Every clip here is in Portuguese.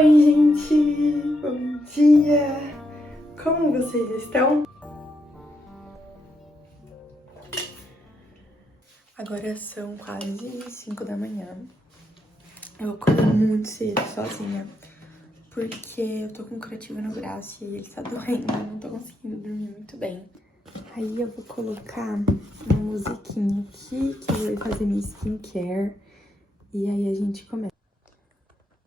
Oi, gente! Bom dia! Como vocês estão? Agora são quase 5 da manhã. Eu acordei muito cedo, sozinha, porque eu tô com um curativo no braço e ele tá doendo, eu não tô conseguindo dormir muito bem. Aí eu vou colocar uma musiquinha aqui, que vai fazer minha skincare, e aí a gente começa.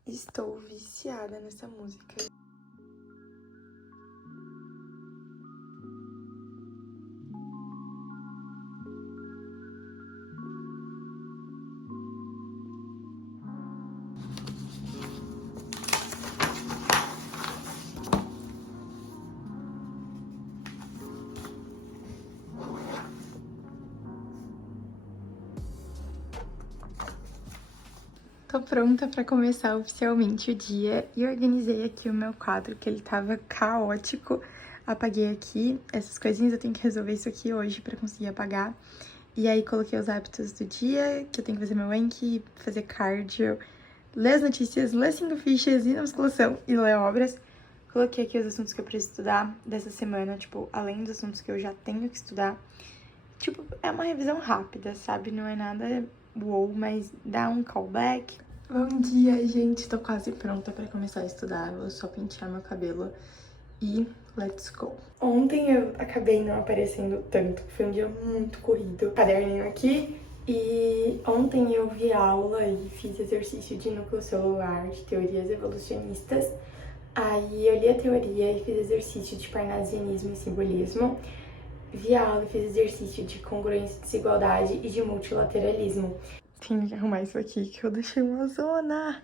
Estou viciada nessa música. Tô pronta pra começar oficialmente o dia e organizei aqui o meu quadro, que ele tava caótico. Apaguei aqui essas coisinhas, eu tenho que resolver isso aqui hoje pra conseguir apagar. E aí coloquei os hábitos do dia, que eu tenho que fazer meu Anki, fazer cardio, ler as notícias, ler 5 fichas, ir na musculação e ler obras. Coloquei aqui os assuntos que eu preciso estudar dessa semana, tipo, além dos assuntos que eu já tenho que estudar. Tipo, é uma revisão rápida, sabe? Não é nada uou, mas dá um callback. Bom dia, gente. Tô quase pronta pra começar a estudar. Vou só pentear meu cabelo e let's go. Ontem eu acabei não aparecendo tanto, foi um dia muito corrido. Caderninho aqui. E ontem eu vi aula e fiz exercício de núcleo celular, de teorias evolucionistas. Aí eu li a teoria e fiz exercício de parnasianismo e simbolismo. Vi a aula e fiz exercício de congruência e desigualdade e de multilateralismo. Tenho que arrumar isso aqui, que eu deixei uma zona.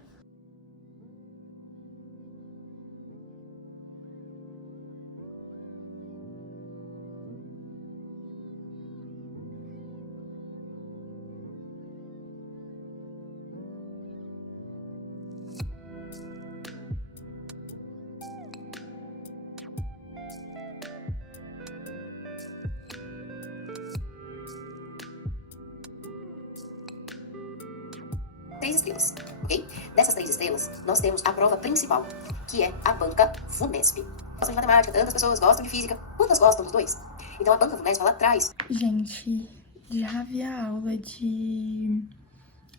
Três estrelas, ok? Dessas 3 estrelas, nós temos a prova principal, que é a banca VUNESP. Gostam de matemática, tantas pessoas gostam de física, quantas gostam dos dois? Então a banca VUNESP, ela traz... Gente, já vi a aula de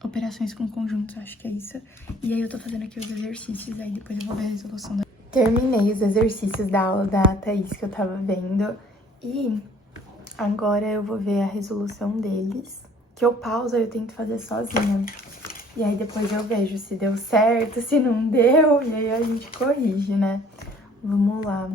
operações com conjuntos, acho que é isso. E aí eu tô fazendo aqui os exercícios, aí depois eu vou ver a resolução. Terminei os exercícios da aula da Thaís que eu tava vendo. E agora eu vou ver a resolução deles, que eu pauso e eu tento fazer sozinha. E aí depois eu vejo se deu certo, se não deu, e aí a gente corrige, né? Vamos lá.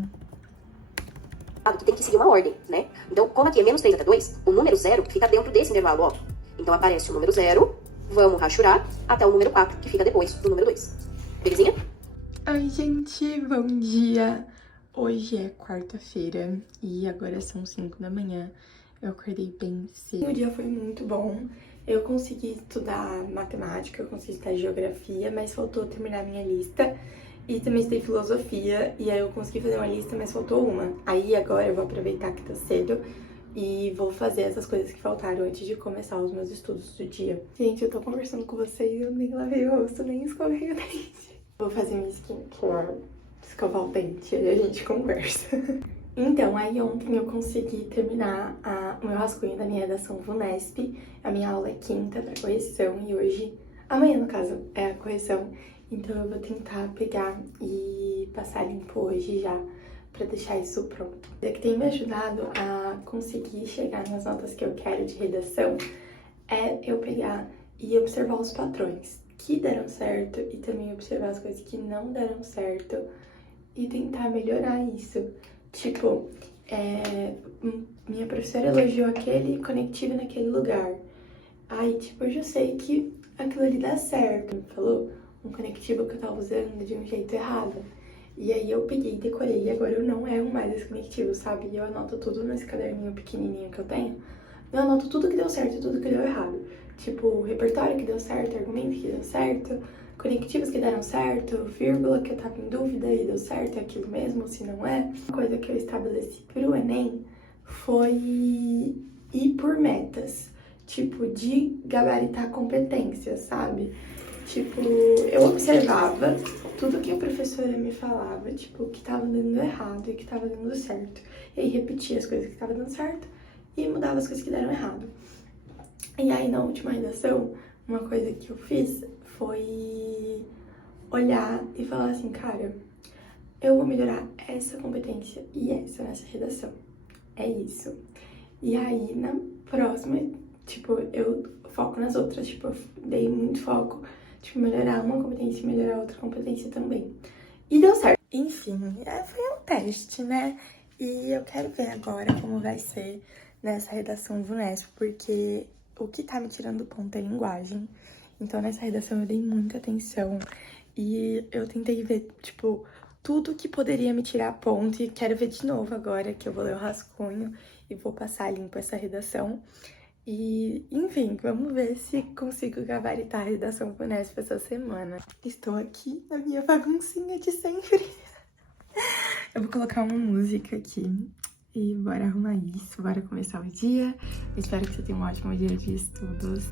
que tem que seguir uma ordem, né? Então, como aqui é menos 3 até 2, o número 0 fica dentro desse intervalo, ó. Então aparece o número 0, vamos rachurar até o número 4, que fica depois do número 2. Belezinha? Oi, gente, bom dia! Hoje é quarta-feira e agora são 5 da manhã. Eu acordei bem cedo. O dia foi muito bom. Eu consegui estudar matemática, eu consegui estudar geografia, mas faltou terminar minha lista. E também estudei filosofia, e aí eu consegui fazer uma lista, mas faltou uma. Aí agora eu vou aproveitar que tá cedo e vou fazer essas coisas que faltaram antes de começar os meus estudos do dia. Gente, eu tô conversando com vocês, eu nem lavei o rosto, nem escovei o dente. Vou fazer minha skincare, escovar o dente, e aí a gente conversa. Então, aí ontem eu consegui terminar o meu rascunho da minha redação VUNESP. A minha aula é quinta pra correção e hoje, amanhã no caso, é a correção. Então eu vou tentar pegar e passar limpo hoje já, pra deixar isso pronto. O que tem me ajudado a conseguir chegar nas notas que eu quero de redação é eu pegar e observar os padrões que deram certo e também observar as coisas que não deram certo e tentar melhorar isso. Tipo, minha professora elogiou aquele conectivo naquele lugar. Aí, tipo, eu já sei que aquilo ali dá certo. Falou um conectivo que eu tava usando de um jeito errado. E aí eu peguei e decorei, e agora eu não erro mais esse conectivo, sabe? E eu anoto tudo nesse caderninho pequenininho que eu tenho. Eu anoto tudo que deu certo e tudo que deu errado. Tipo, o repertório que deu certo, argumento que deu certo, conectivos que deram certo, vírgula que eu tava em dúvida e deu certo, é aquilo mesmo, se não é. Uma coisa que eu estabeleci pro Enem foi ir por metas, tipo, de gabaritar competências, sabe? Tipo, eu observava tudo que a professora me falava, tipo, que tava dando errado e que tava dando certo. E aí repetia as coisas que tava dando certo e mudava as coisas que deram errado. E aí na última redação, uma coisa que eu fiz foi olhar e falar assim, cara, eu vou melhorar essa competência e essa nessa redação. É isso. E aí na próxima, tipo, eu foco nas outras, tipo, eu dei muito foco, tipo, melhorar uma competência e melhorar outra competência também. E deu certo. Enfim, foi um teste, né? E eu quero ver agora como vai ser nessa redação VUNESP, porque o que tá me tirando do ponto é linguagem. Então, nessa redação eu dei muita atenção e eu tentei ver, tipo, tudo que poderia me tirar ponto e quero ver de novo agora que eu vou ler o rascunho e vou passar limpo essa redação. E, enfim, vamos ver se consigo gabaritar a redação VUNESP essa semana. Estou aqui na minha baguncinha de sempre. Eu vou colocar uma música aqui e bora arrumar isso, bora começar o dia. Eu espero que você tenha um ótimo dia de estudos.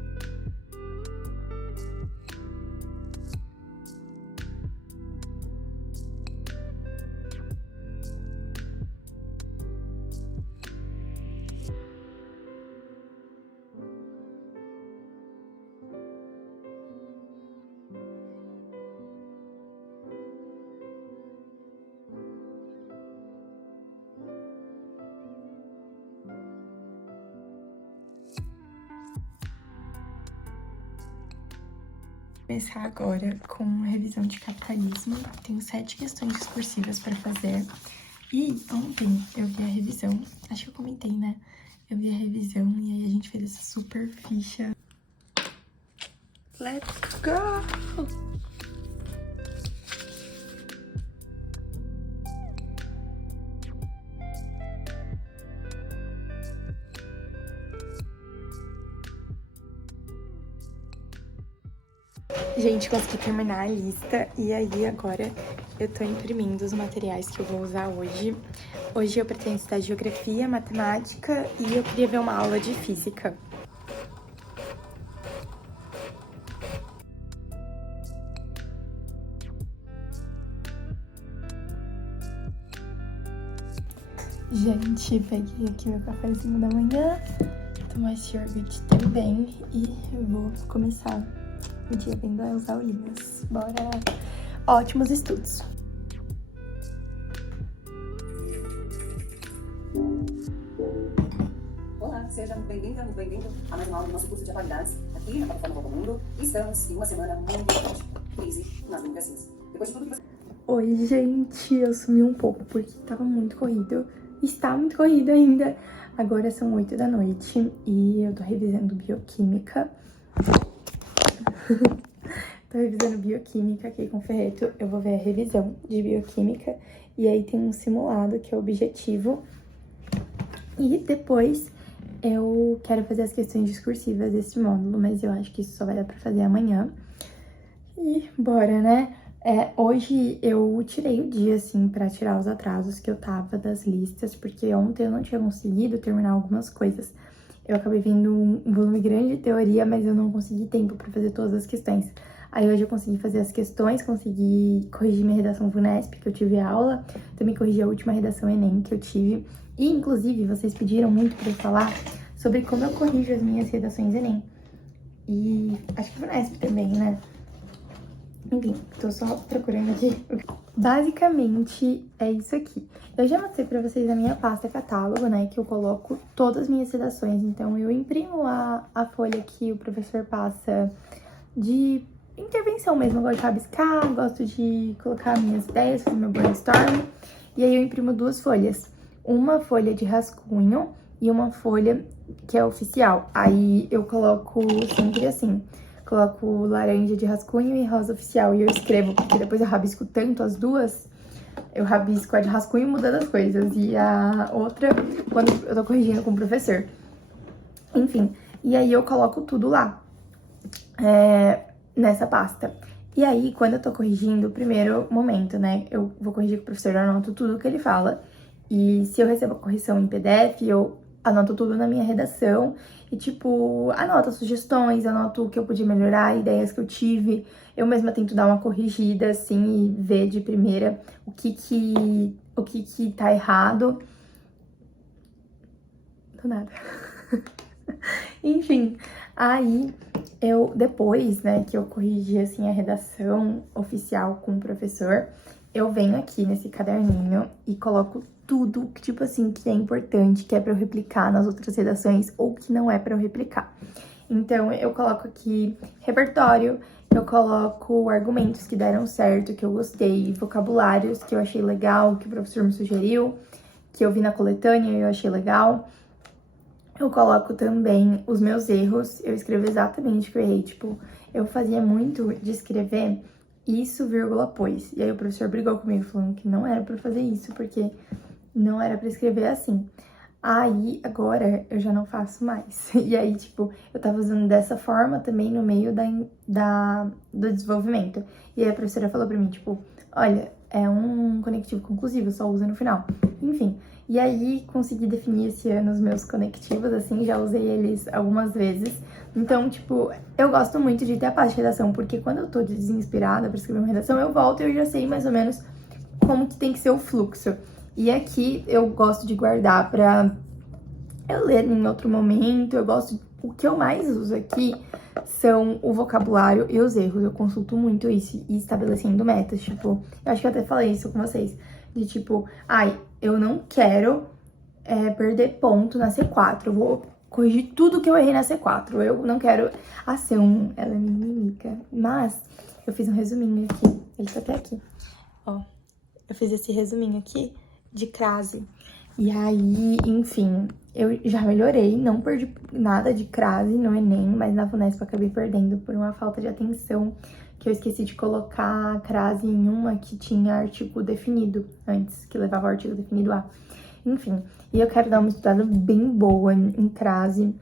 Começar agora com revisão de capitalismo. Tenho 7 questões discursivas para fazer. E ontem eu vi a revisão, acho que eu comentei, né? Eu vi a revisão e aí a gente fez essa super ficha. Let's go! Gente, consegui terminar a lista e aí agora eu tô imprimindo os materiais que eu vou usar hoje. Hoje eu pretendo estudar geografia, matemática e eu queria ver uma aula de física. Gente, peguei aqui meu cafezinho da manhã, tomar esse iogurte também e eu vou começar o dia vendo as aulinhas. Bora! Ótimos estudos! Olá, seja muito bem-vinda, muito bem-vindo a mais uma aula do nosso curso de atualidades aqui na plataforma Volta ao Mundo. Estamos em uma semana muito importante, crise nas democracias. Depois de tudo que você... Oi, gente, eu sumi um pouco porque tava muito corrido. Está muito corrido ainda. Agora são 8 da noite e eu tô revisando bioquímica. Tô revisando bioquímica aqui com o Ferreto. Eu vou ver a revisão de bioquímica. E aí tem um simulado que é objetivo. E depois eu quero fazer as questões discursivas desse módulo, mas eu acho que isso só vai dar pra fazer amanhã. E bora, né? Hoje eu tirei o dia, assim, pra tirar os atrasos que eu tava das listas, porque ontem eu não tinha conseguido terminar algumas coisas. Eu acabei vendo um volume grande de teoria, mas eu não consegui tempo pra fazer todas as questões. Aí hoje eu consegui fazer as questões, consegui corrigir minha redação VUNESP, que eu tive aula, também corrigi a última redação ENEM que eu tive. E, inclusive, vocês pediram muito pra eu falar sobre como eu corrijo as minhas redações ENEM. E acho que VUNESP também, né? Enfim, tô só procurando aqui. Basicamente, é isso aqui. Eu já mostrei pra vocês a minha pasta catálogo, né? Que eu coloco todas as minhas redações. Então, eu imprimo a folha que o professor passa de intervenção mesmo. Eu gosto de rabiscar, gosto de colocar minhas ideias, fazer meu brainstorm. E aí, eu imprimo 2 folhas. Uma folha de rascunho e uma folha que é oficial. Aí, eu coloco sempre assim... Coloco laranja de rascunho e rosa oficial. E eu escrevo, porque depois eu rabisco tanto as duas. Eu rabisco a de rascunho mudando as coisas. E a outra, quando eu tô corrigindo com o professor. Enfim, e aí eu coloco tudo lá. Nessa pasta. E aí, quando eu tô corrigindo, o primeiro momento, né? Eu vou corrigir com o professor, eu anoto tudo que ele fala. E se eu recebo a correção em PDF, eu anoto tudo na minha redação e, tipo, anoto sugestões, anoto o que eu podia melhorar, ideias que eu tive. Eu mesma tento dar uma corrigida, assim, e ver de primeira o que tá errado. Do nada. Enfim, aí depois, né, que eu corrigi, assim, a redação oficial com o professor, eu venho aqui nesse caderninho e coloco tudo, tipo assim, que é importante, que é pra eu replicar nas outras redações ou que não é pra eu replicar. Então, eu coloco aqui repertório, eu coloco argumentos que deram certo, que eu gostei, vocabulários que eu achei legal, que o professor me sugeriu, que eu vi na coletânea e eu achei legal. Eu coloco também os meus erros, eu escrevo exatamente o que eu errei, tipo, eu fazia muito de escrever isso, vírgula, pois. E aí o professor brigou comigo, falando que não era pra fazer isso, porque não era pra escrever assim. Aí, agora, eu já não faço mais. E aí, tipo, eu tava usando dessa forma também no meio do desenvolvimento. E aí a professora falou pra mim, tipo, olha, é um conectivo conclusivo, só usa no final. Enfim, e aí consegui definir esse ano os meus conectivos, assim, já usei eles algumas vezes. Então, tipo, eu gosto muito de ter a parte de redação, porque quando eu tô desinspirada pra escrever uma redação, eu volto e eu já sei mais ou menos como que tem que ser o fluxo. E aqui eu gosto de guardar pra eu ler em outro momento. O que eu mais uso aqui são o vocabulário e os erros. Eu consulto muito isso e estabelecendo metas. Tipo, eu acho que eu até falei isso com vocês. De tipo, eu não quero perder ponto na C4. Eu vou corrigir tudo que eu errei na C4. Eu não quero... A C1, ela é mimica. Mas eu fiz um resuminho aqui. Ele tá até aqui. Ó, eu fiz esse resuminho aqui de crase. E aí, enfim, eu já melhorei, não perdi nada de crase no Enem, mas na Funesp eu acabei perdendo por uma falta de atenção, que eu esqueci de colocar crase em uma que tinha artigo definido antes, que levava o artigo definido a. Enfim, e eu quero dar uma estudada bem boa em crase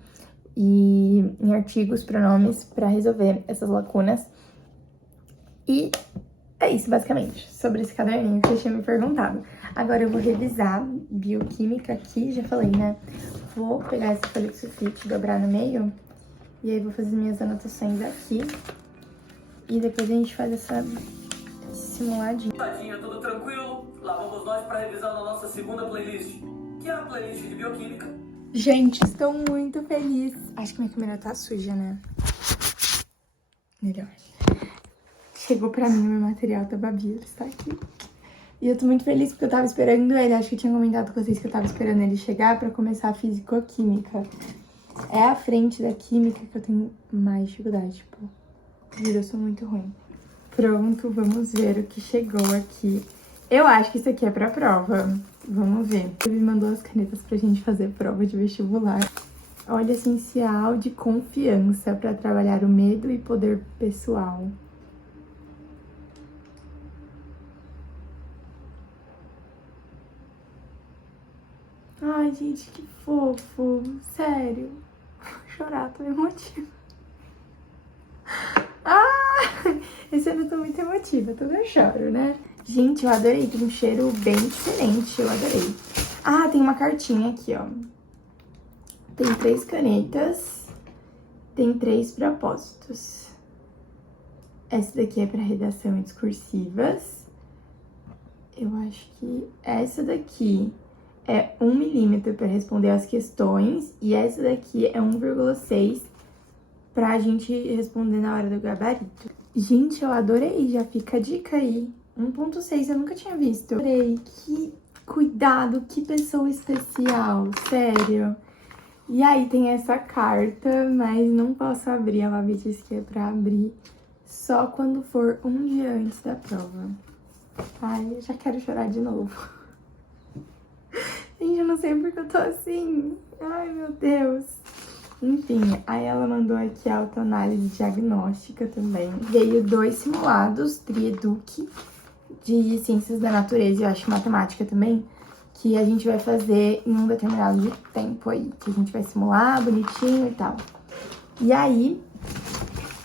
e em artigos, pronomes, pra resolver essas lacunas. E é isso, basicamente, sobre esse caderninho que eu tinha me perguntado. Agora eu vou revisar bioquímica aqui, já falei, né? Vou pegar essa folha de sulfite, dobrar no meio, e aí vou fazer minhas anotações aqui. E depois a gente faz esse simuladinho. Tadinha, tudo tranquilo? Lá vamos nós para revisar na nossa segunda playlist, que é a playlist de bioquímica. Gente, estou muito feliz. Acho que minha câmera tá suja, né? Melhor. Chegou pra mim o meu material da Babi, ele está aqui. E eu tô muito feliz porque eu tava esperando ele, acho que eu tinha comentado com vocês que eu tava esperando ele chegar pra começar a fisicoquímica. É a frente da química que eu tenho mais dificuldade, tipo, juro, eu sou muito ruim. Pronto, vamos ver o que chegou aqui. Eu acho que isso aqui é pra prova, vamos ver. Ele me mandou as canetas pra gente fazer prova de vestibular. Óleo essencial de confiança pra trabalhar o medo e poder pessoal. Ai, gente, que fofo. Sério. Vou chorar, tô emotiva. Esse ano eu tô muito emotiva, tudo eu choro, né? Gente, eu adorei, tem um cheiro bem diferente, eu adorei. Ah, tem uma cartinha aqui, ó. Tem 3 canetas, tem 3 propósitos. Essa daqui é pra redação e discursivas. Eu acho que essa daqui é 1 milímetro para responder as questões e essa daqui é 1,6 pra gente responder na hora do gabarito. Gente, eu adorei, já fica a dica aí. 1,6 eu nunca tinha visto. Adorei, que cuidado, que pessoa especial, sério. E aí tem essa carta, mas não posso abrir, a Babi disse que é pra abrir só quando for um dia antes da prova. Ai, eu já quero chorar de novo. Gente, eu não sei porque eu tô assim. Ai, meu Deus. Enfim, aí ela mandou aqui a autoanálise diagnóstica também. Veio 2 simulados, Trieduc, de Ciências da Natureza e eu acho Matemática também, que a gente vai fazer em um determinado tempo aí, que a gente vai simular bonitinho e tal. E aí,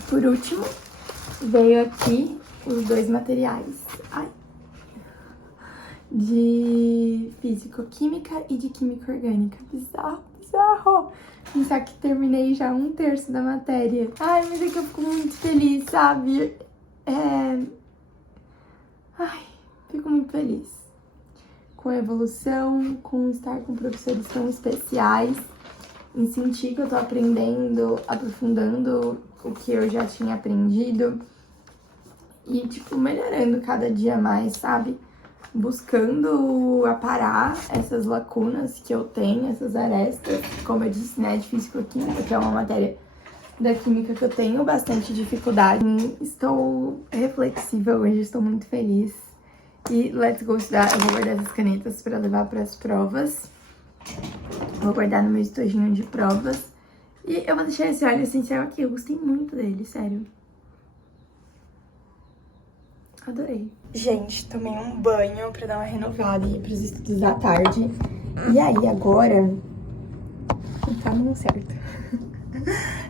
por último, veio aqui os 2 materiais. Ai. De físico-química e de química orgânica. Bizarro. bizarro pensar que terminei já 1/3 da matéria. Ai, mas é que eu fico muito feliz, sabe? Ai, fico muito feliz com a evolução, com estar com professores tão especiais, em sentir que eu tô aprendendo, aprofundando o que eu já tinha aprendido e, tipo, melhorando cada dia mais, sabe? Buscando aparar essas lacunas que eu tenho, essas arestas, como eu disse, né, de físico-química, que é uma matéria da química que eu tenho bastante dificuldade. Estou reflexiva hoje, estou muito feliz. E let's go estudar. Eu vou guardar essas canetas para levar para as provas. Vou guardar no meu estojinho de provas. E eu vou deixar esse óleo essencial aqui. Eu gostei muito dele, sério. Adorei. Gente, tomei um banho pra dar uma renovada e ir pros estudos da tarde. E aí, agora... Tá no certo.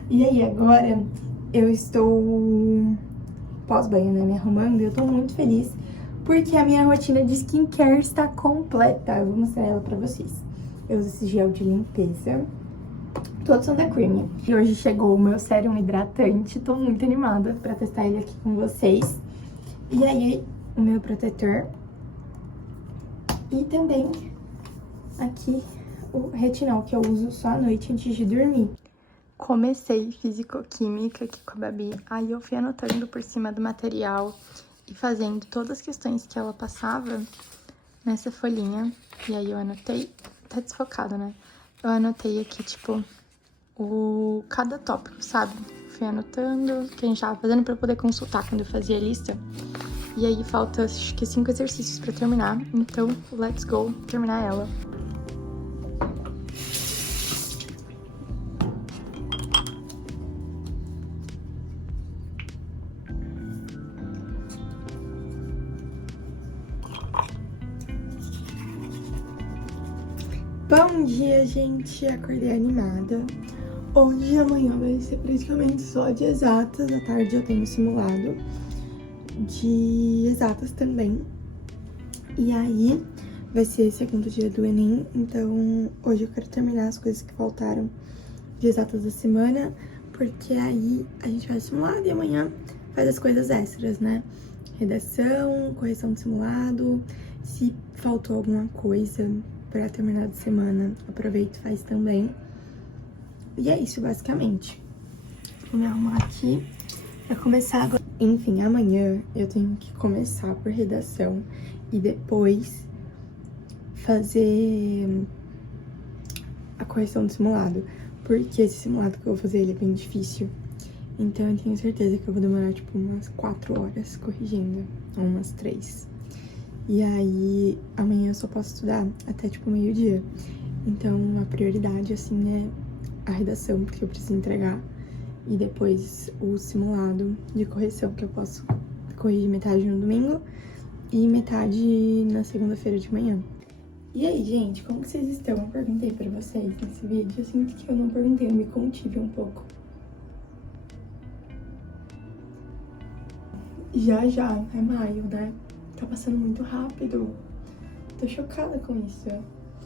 E aí, agora, eu estou pós-banho, né, me arrumando. E eu tô muito feliz, porque a minha rotina de skincare está completa. Eu vou mostrar ela pra vocês. Eu uso esse gel de limpeza. Todos são da Creamy. E hoje chegou o meu sérum hidratante. Tô muito animada pra testar ele aqui com vocês. E aí, o meu protetor. E também aqui o retinol, que eu uso só à noite antes de dormir. Comecei físico-química aqui com a Babi. Aí eu fui anotando por cima do material e fazendo todas as questões que ela passava nessa folhinha. E aí eu anotei... Tá desfocado, né? Eu anotei aqui, tipo, cada tópico, sabe? Fui anotando o que a gente tava fazendo pra eu poder consultar quando eu fazia a lista. E aí falta, acho que 5 exercícios pra terminar. Então, let's go terminar ela. Bom dia, gente! Acordei animada. Hoje e amanhã vai ser praticamente só de exatas. À tarde eu tenho simulado de exatas também. E aí vai ser segundo dia do Enem. Então hoje eu quero terminar as coisas que faltaram de exatas da semana, porque aí a gente vai simulado e amanhã faz as coisas extras, né? Redação, correção de simulado. Se faltou alguma coisa pra terminar de semana, aproveita e faz também. E é isso, basicamente. Vou me arrumar aqui pra começar agora. Enfim, amanhã eu tenho que começar por redação e depois fazer a correção do simulado. Porque esse simulado que eu vou fazer, ele é bem difícil. Então eu tenho certeza que eu vou demorar, tipo, umas 4 horas corrigindo, ou umas 3. E aí, amanhã eu só posso estudar até, tipo, meio-dia. Então, a prioridade, assim, é a redação, porque eu preciso entregar. E depois o simulado de correção, que eu posso corrigir metade no domingo e metade na segunda-feira de manhã. E aí, gente, como que vocês estão? Eu perguntei pra vocês nesse vídeo. Eu sinto que eu não perguntei, eu me contive um pouco. Já é maio, né? Tá passando muito rápido. Tô chocada com isso.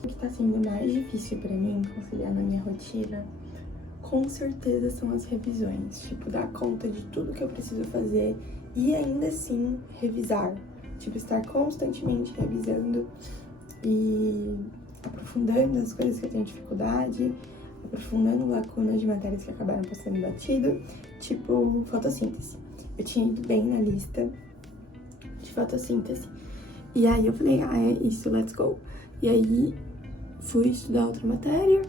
O que tá sendo mais difícil pra mim conciliar na minha rotina, com certeza, são as revisões. Tipo, dar conta de tudo que eu preciso fazer e ainda assim revisar. Tipo, estar constantemente revisando e aprofundando as coisas que eu tenho dificuldade, aprofundando lacunas de matérias que acabaram passando batido, tipo fotossíntese. Eu tinha ido bem na lista de fotossíntese. E aí eu falei, é isso, let's go. E aí fui estudar outra matéria.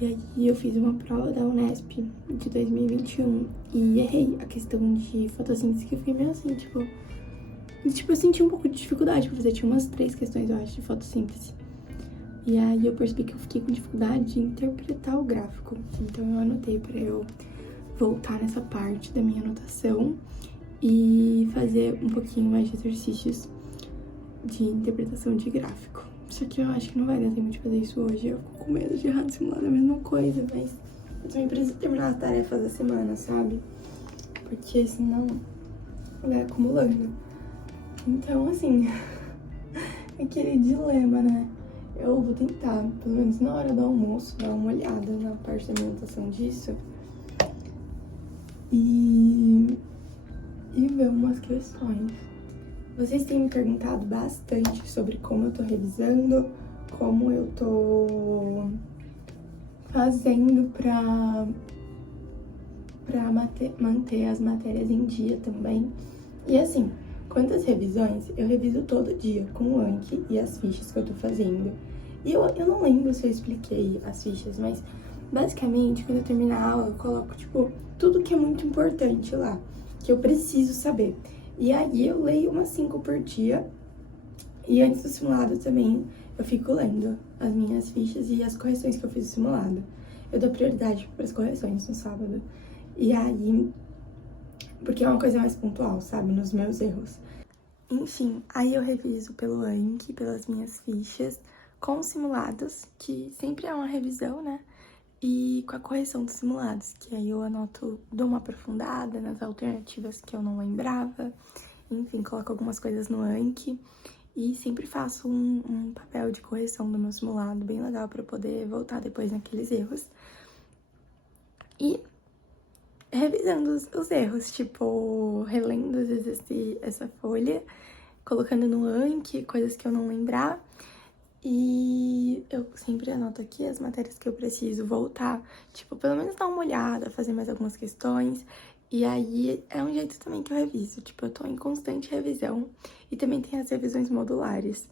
E aí eu fiz uma prova da Unesp de 2021 e errei a questão de fotossíntese, que eu fiquei meio assim, tipo, eu senti um pouco de dificuldade pra fazer. Tinha umas 3 questões, eu acho, de fotossíntese. E aí eu percebi que eu fiquei com dificuldade de interpretar o gráfico. Então eu anotei pra eu voltar nessa parte da minha anotação e fazer um pouquinho mais de exercícios de interpretação de gráfico. Só que eu acho que não vai dar tempo de fazer isso hoje. Eu fico com medo de errar no simulado a mesma coisa, mas eu também preciso terminar as tarefas da semana, sabe? Porque senão vai acumulando. Então, assim, aquele dilema, né? Eu vou tentar, pelo menos na hora do almoço, dar uma olhada na parte da alimentação disso. E ver umas questões. Vocês têm me perguntado bastante sobre como eu tô revisando, como eu tô fazendo pra manter as matérias em dia também. E assim, quanto às revisões, eu reviso todo dia com o Anki e as fichas que eu tô fazendo. E eu não lembro se eu expliquei as fichas, mas basicamente, quando eu terminar a aula, eu coloco, tipo, tudo que é muito importante lá, que eu preciso saber. E aí eu leio umas 5 por dia. E antes do simulado também, eu fico lendo as minhas fichas e as correções que eu fiz no simulado. Eu dou prioridade para as correções no sábado. E aí, porque é uma coisa mais pontual, sabe, nos meus erros. Enfim, aí eu reviso pelo Anki, pelas minhas fichas, com os simulados, que sempre é uma revisão, né? E com a correção dos simulados, que aí eu anoto, dou uma aprofundada nas alternativas que eu não lembrava. Enfim, coloco algumas coisas no Anki. E sempre faço um papel de correção do meu simulado, bem legal pra eu poder voltar depois naqueles erros. E revisando os erros, tipo, relendo às vezes essa folha, colocando no Anki, coisas que eu não lembrar. E eu sempre anoto aqui as matérias que eu preciso voltar, tipo, pelo menos dar uma olhada, fazer mais algumas questões. E aí é um jeito também que eu reviso, tipo, eu tô em constante revisão. E também tem as revisões modulares,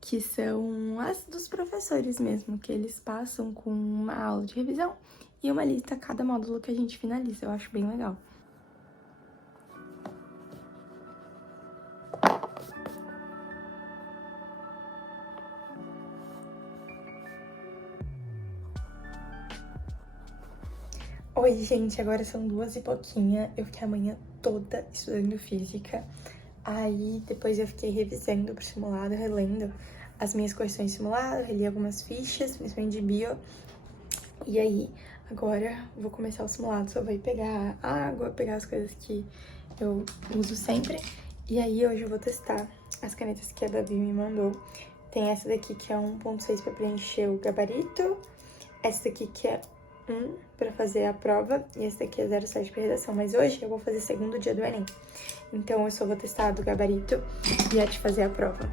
que são as dos professores mesmo, que eles passam com uma aula de revisão e uma lista a cada módulo que a gente finaliza. Eu acho bem legal. Oi, gente, agora são 2 e pouquinha. Eu fiquei a manhã toda estudando física. Aí, depois eu fiquei revisando pro simulado, relendo as minhas correções de simulado, reli algumas fichas, principalmente de bio. E aí, agora vou começar o simulado. Só vou pegar água, pegar as coisas que eu uso sempre. E aí, hoje eu vou testar as canetas que a Babi me mandou. Tem essa daqui que é 1.6 pra preencher o gabarito. Essa daqui que é 1 pra fazer a prova. E esse daqui é 0,7 pra redação. Mas hoje eu vou fazer segundo dia do Enem. Então eu só vou testar a do gabarito e a de fazer a prova.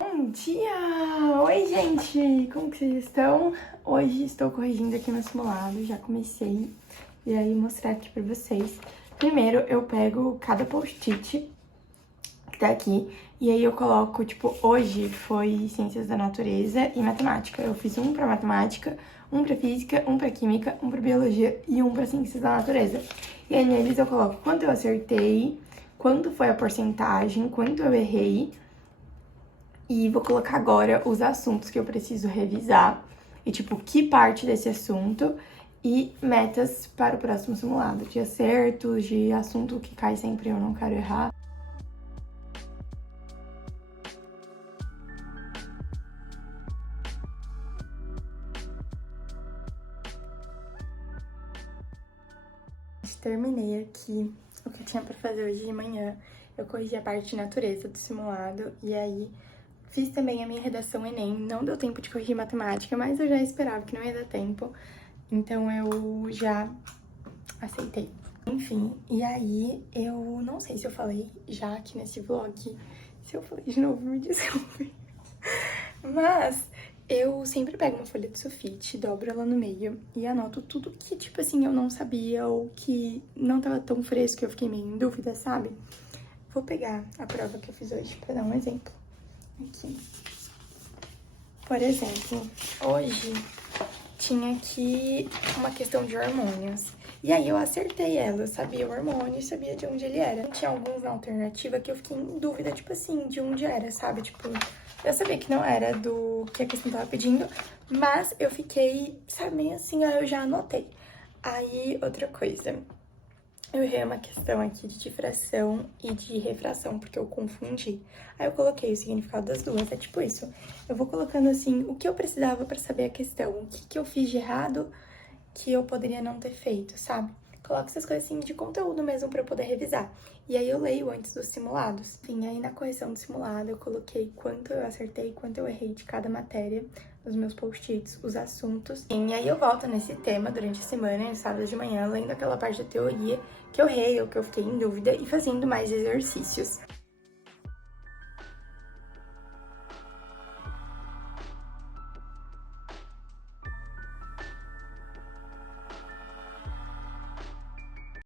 Bom dia! Oi, gente! Como que vocês estão? Hoje estou corrigindo aqui meu simulado, já comecei. E aí mostrar aqui pra vocês. Primeiro eu pego cada post-it que tá aqui, e aí eu coloco, tipo, hoje foi Ciências da Natureza e Matemática. Eu fiz um pra Matemática, um pra Física, um pra Química, um pra Biologia e um pra Ciências da Natureza. E aí neles eu coloco quanto eu acertei, quanto foi a porcentagem, quanto eu errei. E vou colocar agora os assuntos que eu preciso revisar e, tipo, que parte desse assunto e metas para o próximo simulado, de acertos, de assunto que cai sempre eu não quero errar. Terminei aqui o que eu tinha pra fazer hoje de manhã. Eu corrigi a parte de natureza do simulado e aí fiz também a minha redação Enem. Não deu tempo de corrigir matemática, mas eu já esperava que não ia dar tempo. Então eu já aceitei. Enfim, e aí eu não sei se eu falei já aqui nesse vlog. Se eu falei de novo, me desculpe. Mas eu sempre pego uma folha de sulfite, dobro ela no meio e anoto tudo que, tipo assim, eu não sabia ou que não tava tão fresco que eu fiquei meio em dúvida, sabe? Vou pegar a prova que eu fiz hoje pra dar um exemplo. Aqui. Por exemplo, hoje tinha aqui uma questão de hormônios. E aí eu acertei ela, eu sabia o hormônio, sabia de onde ele era. Tinha alguns na alternativa que eu fiquei em dúvida, tipo assim, de onde era, sabe? Tipo, eu sabia que não era do que a questão tava pedindo, mas eu fiquei, sabe, meio assim, ó, eu já anotei. Aí, outra coisa, eu errei uma questão aqui de difração e de refração, porque eu confundi. Aí eu coloquei o significado das duas, é tipo isso. Eu vou colocando, assim, o que eu precisava pra saber a questão, o que eu fiz de errado que eu poderia não ter feito, sabe? coloco essas coisas assim de conteúdo mesmo pra eu poder revisar. E aí eu leio antes dos simulados. Enfim, aí na correção do simulado eu coloquei quanto eu acertei, quanto eu errei de cada matéria, nos meus post-its, os assuntos. E aí eu volto nesse tema durante a semana, no sábado de manhã, lendo aquela parte da teoria que eu errei ou que eu fiquei em dúvida e fazendo mais exercícios.